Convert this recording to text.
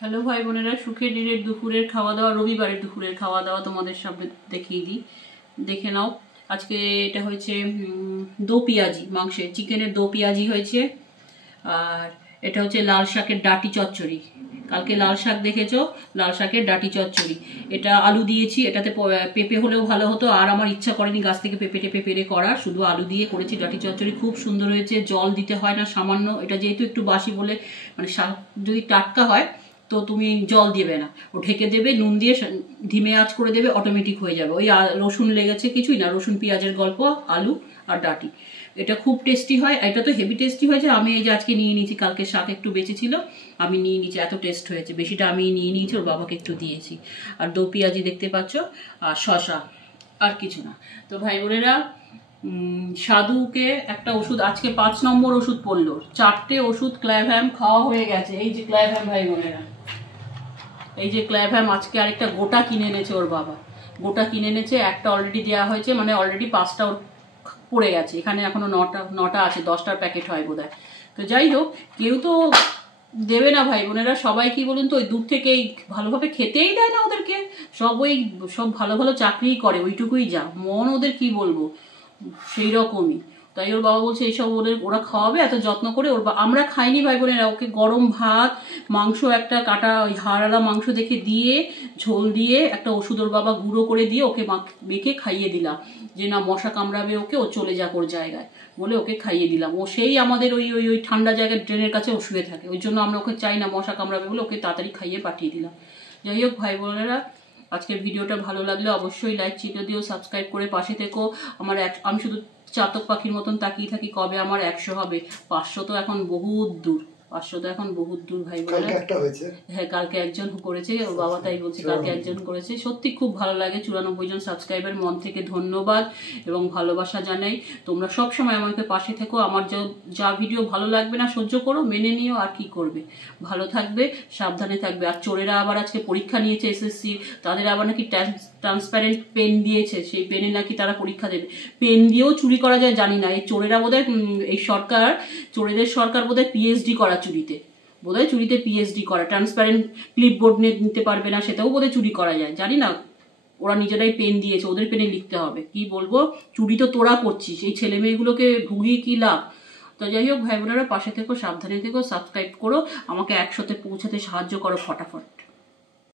Hello ভাই বোনেরা, সুখের দিনের দুপুরের খাওয়া দাওয়া, রবিবারের দুপুরের খাওয়া দাওয়া তোমাদের সামনে দেখিয়ে দিই, দেখে নাও। আজকে এটা হয়েছে দো পেঁয়াজি, মাংসের চিকেনের দো পেঁয়াজি হয়েছে। আর এটা হচ্ছে লাল শাকের ডাটি চচ্চড়ি। কালকে লাল শাক দেখেছো, লাল শাকের ডাটি চচ্চড়ি। এটা আলু দিয়েছি, এটাতে পেঁপে হলেও ভালো হতো, আর আমার ইচ্ছা করেনি গাছ থেকে পেঁপে টেপে পেরে করার, শুধু আলু দিয়ে করেছি ডাটি চচ্চড়ি। খুব সুন্দর হয়েছে, জল দিতে হয় না সামান্য। এটা যেহেতু একটু বাসি বলে, মানে শাক যদি টাটকা হয় তো তুমি জল দেবে না, ও ঢেকে দেবে, নুন দিয়ে ধিমে আঁচ করে দেবে, অটোমেটিক হয়ে যাবে। ওই রসুন লেগেছে কিছুই না, রসুন পেঁয়াজের গল্প, আলু আর ডাটি। এটা খুব টেস্টি হয়, এটা তো হেভি টেস্টি হয়েছে। আমি এই যে আজকে নিয়ে নিয়েছি, কালকে শাক একটু বেঁচেছিল, আমি নিয়ে নিয়েছি, এত টেস্ট হয়েছে। বেশিটা আমি নিয়ে নিয়েছি, ওর বাবাকে একটু দিয়েছি। আর দো পেঁয়াজি দেখতে পাচ্ছ, আর শশা, আর কিছু না। তো ভাই বোনেরা, সাধুকে একটা ওষুধ, আজকে 5 নম্বর ওষুধ পড়লো। 4টে ওষুধ ক্ল্যাভ্যাম খাওয়া হয়ে গেছে। এই যে ক্ল্যাভ্যাম ভাই বোনেরা, এই যে ক্ল্যাভ্যাম আজকে আরেকটা গোটা কিনে এনেছে ওর বাবা, গোটা কিনে এনেছে। একটা অলরেডি দেওয়া হয়েছে, মানে অলরেডি 5টা ওর পড়ে গেছে। এখানে এখনো 9টা আছে, 10টার প্যাকেট হয় বোধহয়। তো যাই হোক, কেউ তো দেবে না ভাই বোনেরা, সবাই কি বলুন তো, ওই দূর থেকেই ভালোভাবে খেতেই দেয় না ওদেরকে। সব ভালো ভালো চাকরিই করে, ওইটুকুই যা মন ওদের, কি বলবো, সেই রকমই। তাই ওর বাবা বলছে এইসব ওরা খাওয়াবে এত যত্ন করে। আমরা খাইনি ভাই বোনেরা, ওকে গরম ভাত, মাংস একটা কাটা ওই হাড়ালা মাংস দেখে দিয়ে, ঝোল দিয়ে, একটা ওষুধ ওর বাবা গুঁড়ো করে দিয়ে ওকে মেখে খাইয়ে দিলাম, যে না মশা কামড়াবে ওকে, ও চলে যাক ওর জায়গায় বলে ওকে খাইয়ে দিলাম। ও সেই আমাদের ওই ওই ওই ঠান্ডা জায়গায় ড্রেনের কাছে ও শুয়ে থাকে, ওই জন্য আমরা ওকে চাই না মশা কামড়াবে বলে ওকে তাড়াতাড়ি খাইয়ে পাঠিয়ে দিলাম। যাই হোক ভাই বোনেরা, আজকের ভিডিওটা ভালো লাগলে অবশ্যই লাইক চিহ্ন দিও, সাবস্ক্রাইব করে পাশে থেকো। আমি শুধু চাতক পাখির মতন তাকিয়ে থাকি কবে আমার 100 হবে। 500 তো এখন বহুত দূর, 500 তো এখন বহুত দূর ভাই বোনেরা। হ্যাঁ, কালকে একজন করেছে, ওর বাবা তাই বলছে, কালকে একজন করেছে। সত্যি খুব ভালো লাগে। 94 জন সাবস্ক্রাইবার, মন থেকে ধন্যবাদ এবং ভালোবাসা জানাই। তোমরা সব সময় আমাকে পাশে থেকো। আমার যা ভিডিও ভালো লাগবে না সহ্য করো, মেনে নিও, আর কি করবে। ভালো থাকবে, সাবধানে থাকবে। আর চোরেরা আবার আজকে পরীক্ষা নিয়েছে এসএসসি, তাদের আবার নাকি ট্রান্সপারেন্ট পেন দিয়েছে, সেই পেনে নাকি তারা পরীক্ষা দেবে। পেন দিয়েও চুরি করা যায় জানি না। এই চোরেরা বোধহয়, এই সরকার, চোরেদের সরকার বোধহয় পিএইচডি করা চুরিতে, বোধহয় চুরিতে পিএইচডি করা। ট্রান্সপারেন্ট ক্লিপবোর্ড নিতে পারবে না, সেটাও বোধহয় চুরি করা যায় জানি না। ওরা নিজেরাই পেন দিয়েছে, ওদের পেনে লিখতে হবে। কি বলবো, চুরি তো তোরা করছিস, এই ছেলে মেয়েগুলোকে ভুগিয়ে কি লাভ। তো যাই হোক ভাই বোনেরা, পাশে থেকো, সাবধানে থেকো, সাবস্ক্রাইব করো, আমাকে 100তে পৌঁছাতে সাহায্য করো ফটাফট।